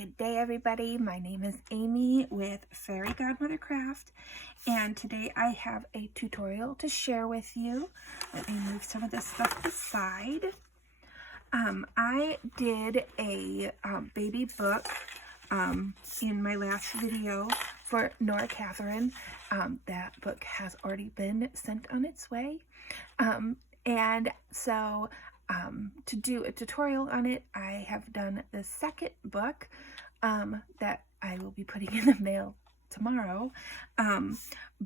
Good day, everybody. My name is Amy with Fairy Godmother Craft, and today I have a tutorial to share with you. Let me move some of this stuff aside. I did a baby book in my last video for Nora, Kathryn. That book has already been sent on its way, and so to do a tutorial on it, I have done the second book that I will be putting in the mail tomorrow,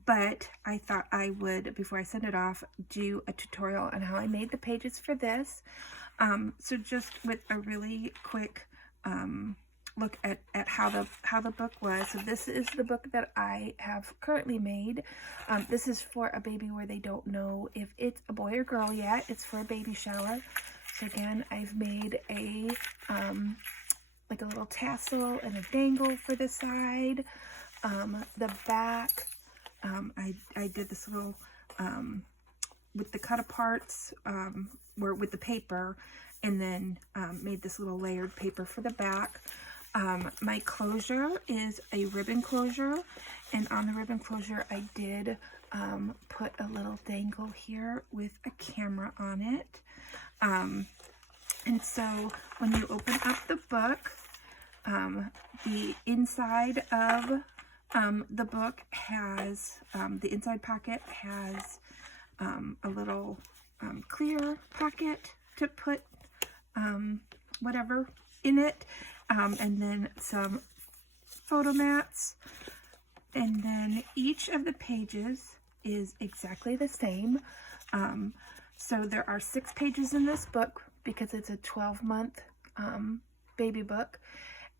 but I thought I would, before I send it off, do a tutorial on how I made the pages for this. So just with a really quick look at how the book was. So this is the book that I have currently made. This is for a baby where they don't know if it's a boy or girl yet. It's for a baby shower. So again, I've made a like a little tassel and a dangle for the side. The back, I did this little with the cut aparts with the paper, and then made this little layered paper for the back. My closure is a ribbon closure, and on the ribbon closure I did put a little dangle here with a camera on it. And so when you open up the book, the inside of the book has, the inside pocket has a little clear pocket to put whatever in it. And then some photo mats, and then each of the pages is exactly the same. So there are 6 pages in this book because it's a 12-month baby book,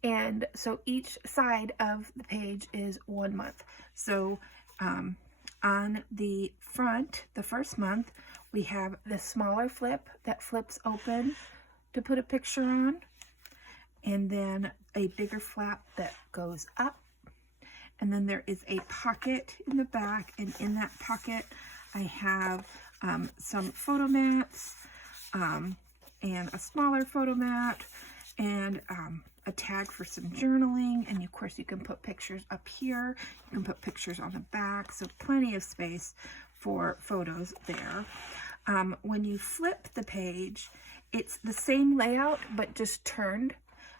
and so each side of the page is 1 month. So on the front, the first month, we have the smaller flip that flips open to put a picture on, and then a bigger flap that goes up, and then there is a pocket in the back, and in that pocket I have some photo mats, and a smaller photo mat, and a tag for some journaling, and of course you can put pictures up here, you can put pictures on the back, so plenty of space for photos there. When you flip the page, it's the same layout but just turned.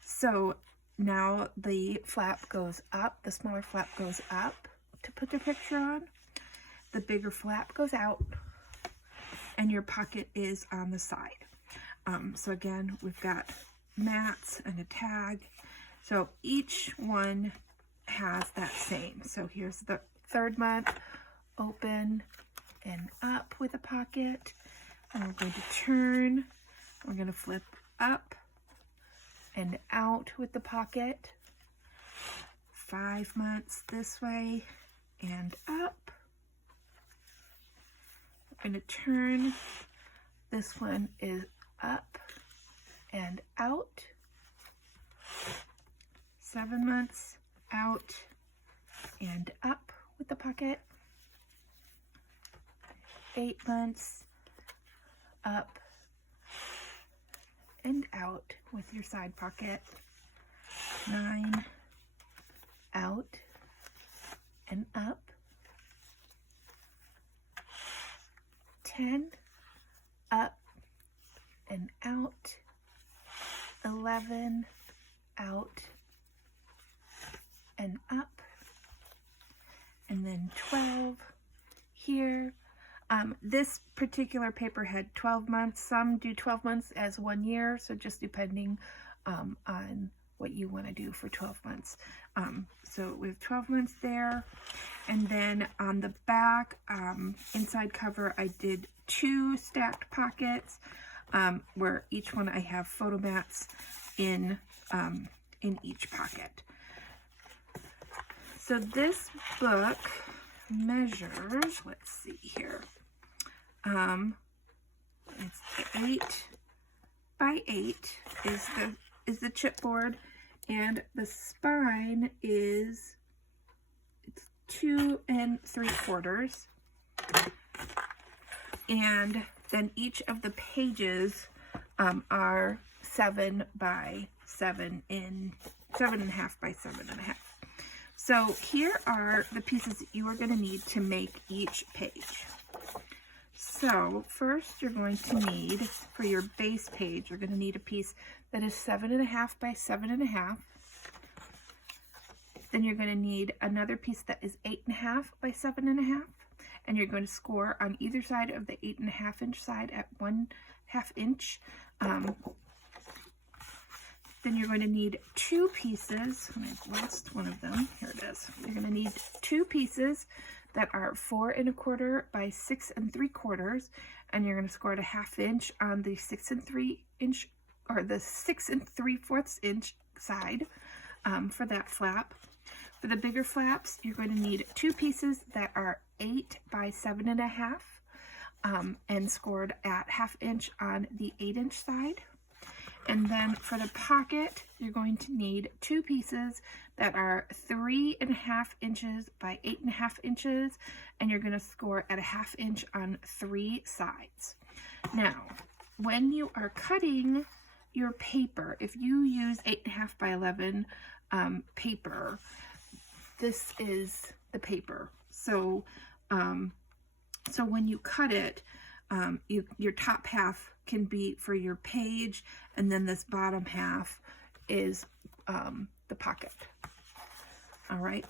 So now the flap goes up, the smaller flap goes up to put the picture on, the bigger flap goes out, and your pocket is on the side. So again, we've got mats and a tag. So each one has that same. So here's the 3rd month, open and up with a pocket. And we're going to turn, we're going to flip up and out with the pocket. 5 months this way and up. We're going to turn. This one is up and out. 7 months, out and up with the pocket. 8 months, up and out with your side pocket. 9, out and up. 10, up and out. 11, out and up. And then 12 here. This particular paper had 12 months. Some do 12 months as 1 year, so just depending on what you want to do for 12 months. So we have 12 months there. And then on the back, inside cover, I did 2 stacked pockets, where each one I have photo mats in each pocket. So this book measures, let's see here, it's 8 by 8 is the chipboard, and the spine is 2 3/4, and then each of the pages are 7 by 7 in 7.5 by 7.5. So here are the pieces that you are going to need to make each page. So first you're going to need, for your base page, you're going to need a piece that is 7.5 by 7.5. Then you're going to need another piece that is 8.5 by 7.5. And you're going to score on either side of the 8.5 inch side at 1/2 inch. Then you're going to need two pieces. I've lost one of them. Here it is. You're going to need two pieces that are 4 1/4 by 6 3/4, and you're going to score at 1/2 inch on the 6 3 inch or the 6 3/4 inch side for that flap. For the bigger flaps, you're going to need two pieces that are 8 by 7.5 and scored at 1/2 inch on the 8 inch side. And then for the pocket, you're going to need two pieces that are 3.5 inches by 8.5 inches, and you're going to score at 1/2 inch on 3 sides. Now, when you are cutting your paper, if you use 8.5 by 11 paper, this is the paper. So, so when you cut it, your top half can be for your page, and then this bottom half is the pocket. All right,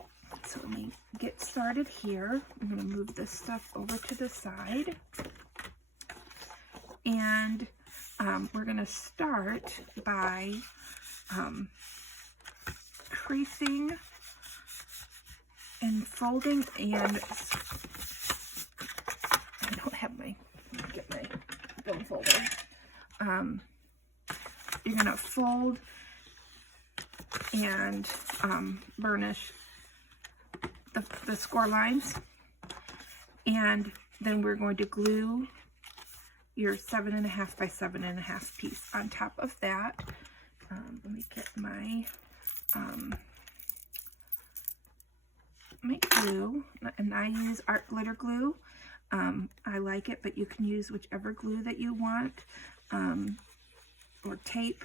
so let me get started here. I'm going to move this stuff over to the side, and we're going to start by creasing and folding, and I don't have my, get my bone folder. You're going to fold and burnish the score lines, and then we're going to glue your 7.5 by 7.5 piece on top of that. Let me get my my glue, and I use art glitter glue. I like it, but you can use whichever glue that you want, or tape,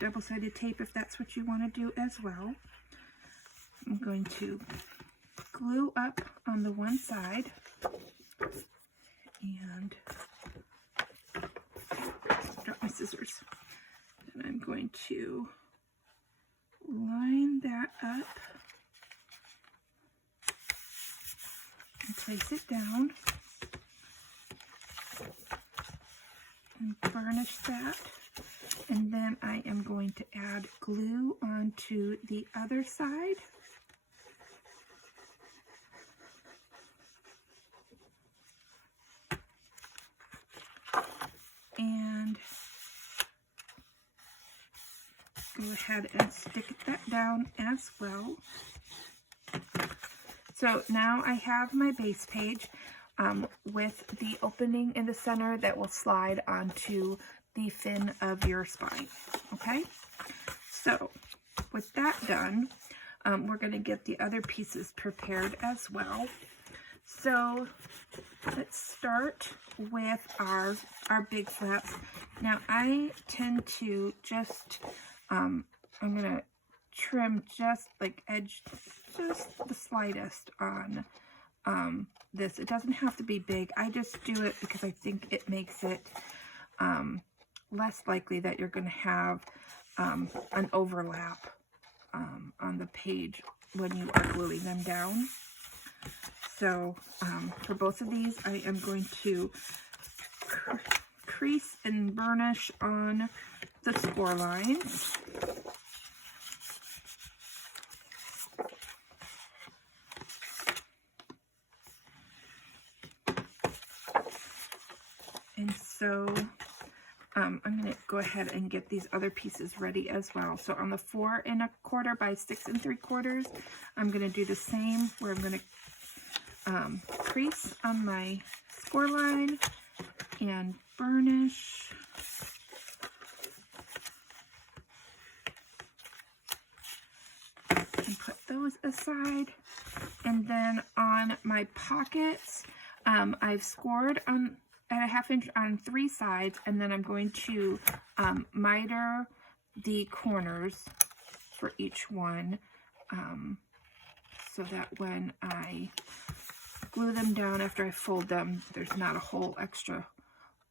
double-sided tape if that's what you want to do as well. I'm going to glue up on the one side, and drop my scissors. And I'm going to line that up and place it down and burnish that. And then I am going to add glue onto the other side. And go ahead and stick that down as well. So now I have my base page with the opening in the center that will slide onto the fin of your spine. Okay, so with that done, we're going to get the other pieces prepared as well. So let's start with our big flaps. Now I tend to just I'm going to trim just like edge, just the slightest on this. It doesn't have to be big. I just do it because I think it makes it less likely that you're going to have an overlap on the page when you are gluing them down. So for both of these, I am going to crease and burnish on the score lines. And so I'm going to go ahead and get these other pieces ready as well. So on the 4 1/4 by 6 3/4, I'm going to do the same, where I'm going to crease on my score line and burnish. And put those aside. And then on my pockets, I've scored on at 1/2 inch on 3 sides, and then I'm going to miter the corners for each one, so that when I glue them down after I fold them, there's not a whole extra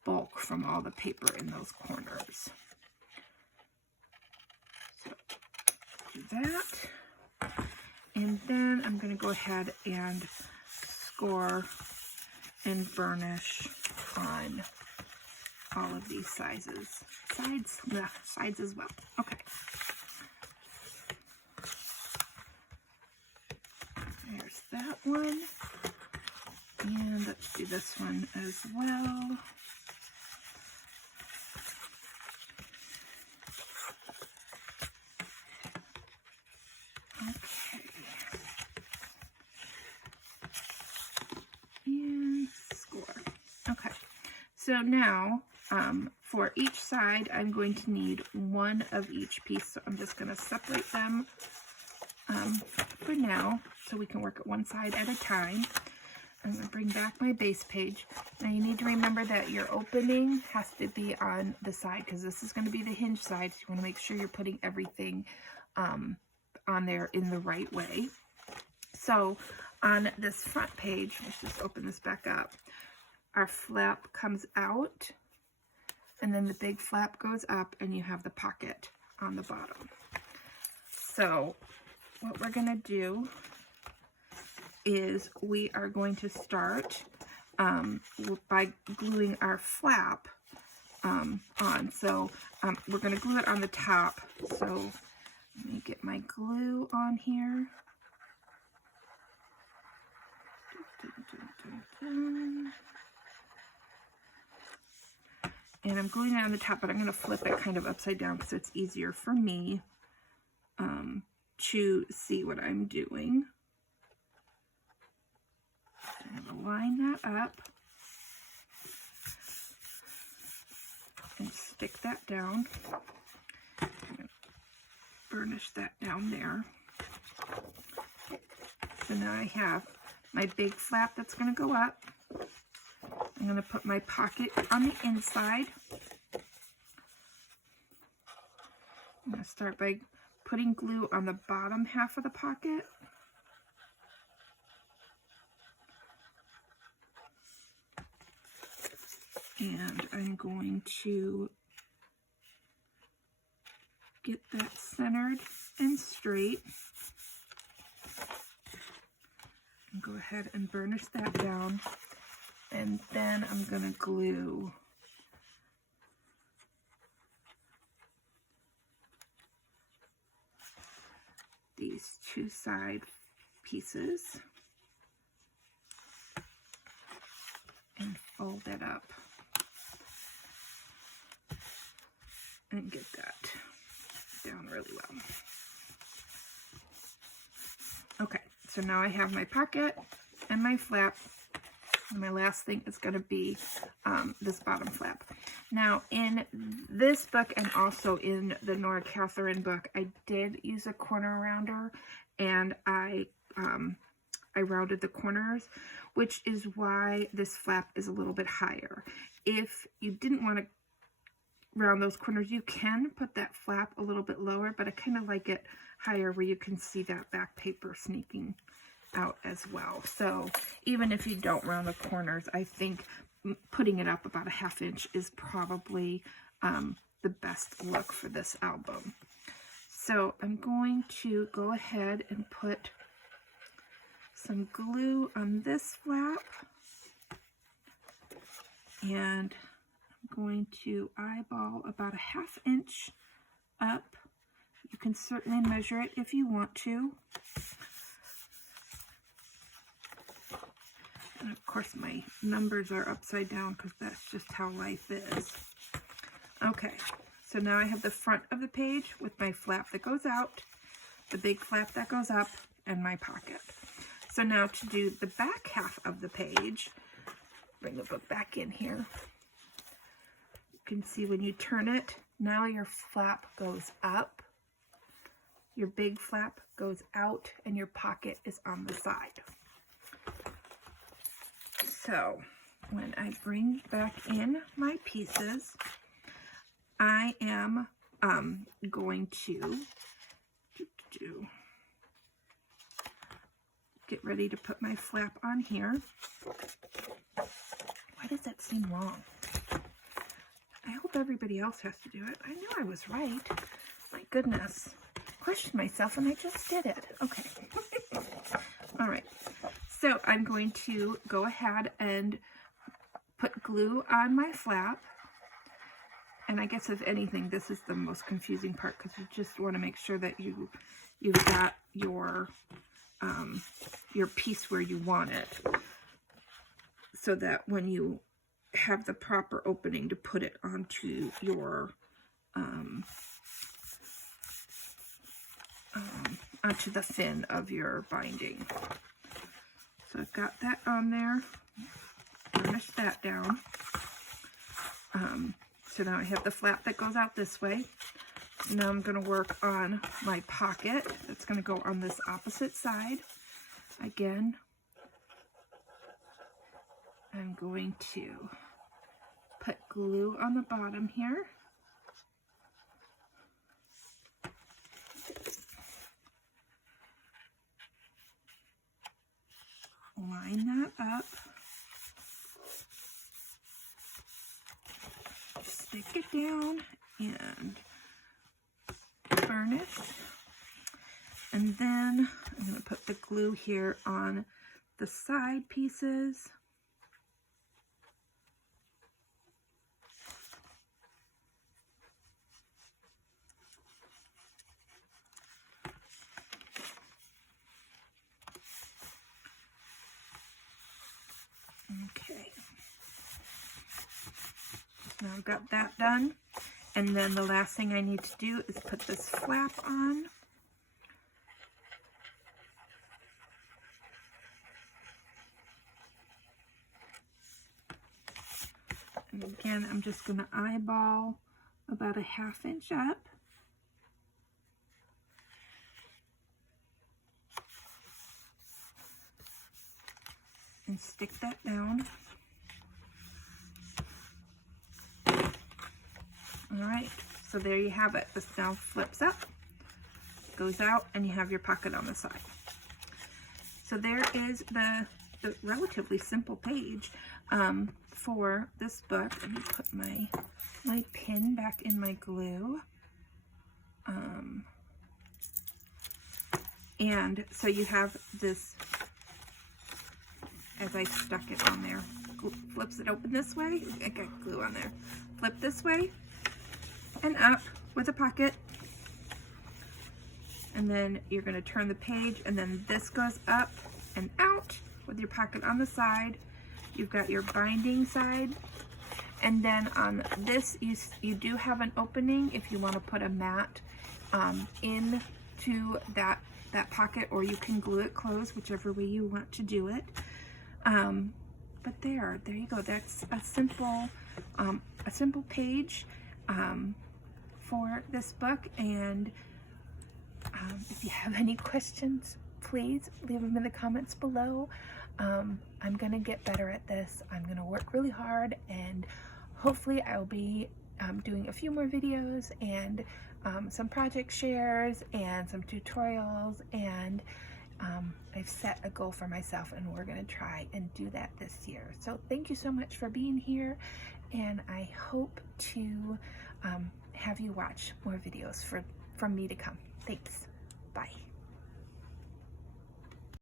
bulk from all the paper in those corners. So do that. And then I'm going to go ahead and score and burnish on all of these sides as well. Okay. There's that one. And let's do this one as well. Okay. And score. Okay. So now, for each side, I'm going to need one of each piece. So I'm just going to separate them for now, so we can work at one side at a time. I'm going to bring back my base page. Now you need to remember that your opening has to be on the side, because this is going to be the hinge side. So you want to make sure you're putting everything on there in the right way. So on this front page, let's just open this back up. Our flap comes out, and then the big flap goes up, and you have the pocket on the bottom. So what we're going to do is we are going to start by gluing our flap on. So we're going to glue it on the top. So let me get my glue on here. And I'm gluing it on the top, but I'm going to flip it kind of upside down so it's easier for me to see what I'm doing. I'm going to line that up and stick that down. I'm going to burnish that down there. So now I have my big flap that's going to go up. I'm going to put my pocket on the inside. I'm going to start by putting glue on the bottom half of the pocket. And I'm going to get that centered and straight. And go ahead and burnish that down. And then I'm going to glue these two side pieces and fold it up and get that down really well. Okay, so now I have my pocket and my flap. And my last thing is going to be this bottom flap. Now, in this book and also in the Nora Kathryn book, I did use a corner rounder, and I rounded the corners, which is why this flap is a little bit higher. If you didn't want to round those corners, you can put that flap a little bit lower, but I kind of like it higher where you can see that back paper sneaking out as well. So even if you don't round the corners, I think putting it up about a ½ inch is probably the best look for this album. So I'm going to go ahead and put some glue on this flap, and I'm going to eyeball about a ½ inch up. You can certainly measure it if you want to. And of course my numbers are upside down because that's just how life is. Okay, so now I have the front of the page with my flap that goes out, the big flap that goes up, and my pocket. So now to do the back half of the page, bring the book back in here. You can see when you turn it, now your flap goes up, your big flap goes out, and your pocket is on the side. So when I bring back in my pieces, I am going to to get ready to put my flap on here. Why does that seem wrong? I hope everybody else has to do it. I knew I was right. My goodness. Questioned myself and I just did it. Okay. All right. So I'm going to go ahead and put glue on my flap. And I guess if anything, this is the most confusing part because you just want to make sure that you've got your piece where you want it, so that when you have the proper opening to put it onto your onto the fin of your binding. So I've got that on there. Burnish that down. So now I have the flap that goes out this way. Now I'm going to work on my pocket. It's going to go on this opposite side. Again, I'm going to put glue on the bottom here. Line that up. Stick it down and burnish. And then I'm going to put the glue here on the side pieces. Okay. Now I've got that done. And then the last thing I need to do is put this flap on. And again, I'm just going to eyeball about a 1/2 inch up. And stick that down. All right, so there you have it. This now flips up, goes out, and you have your pocket on the side. So there is the relatively simple page for this book. Let me put my pin back in my glue. And so you have this, as I stuck it on there, flips it open this way. I got glue on there. Flip this way and up with a pocket. And then you're going to turn the page, and then this goes up and out with your pocket on the side. You've got your binding side. And then on this, you do have an opening if you want to put a mat into that pocket, or you can glue it closed, whichever way you want to do it. But there you go. That's a simple page for this book. And if you have any questions, please leave them in the comments below. I'm gonna get better at this. I'm gonna work really hard, and hopefully I'll be doing a few more videos and some project shares and some tutorials, and I've set a goal for myself, and we're gonna try and do that this year. So thank you so much for being here, and I hope to have you watch more videos from me to come. Thanks.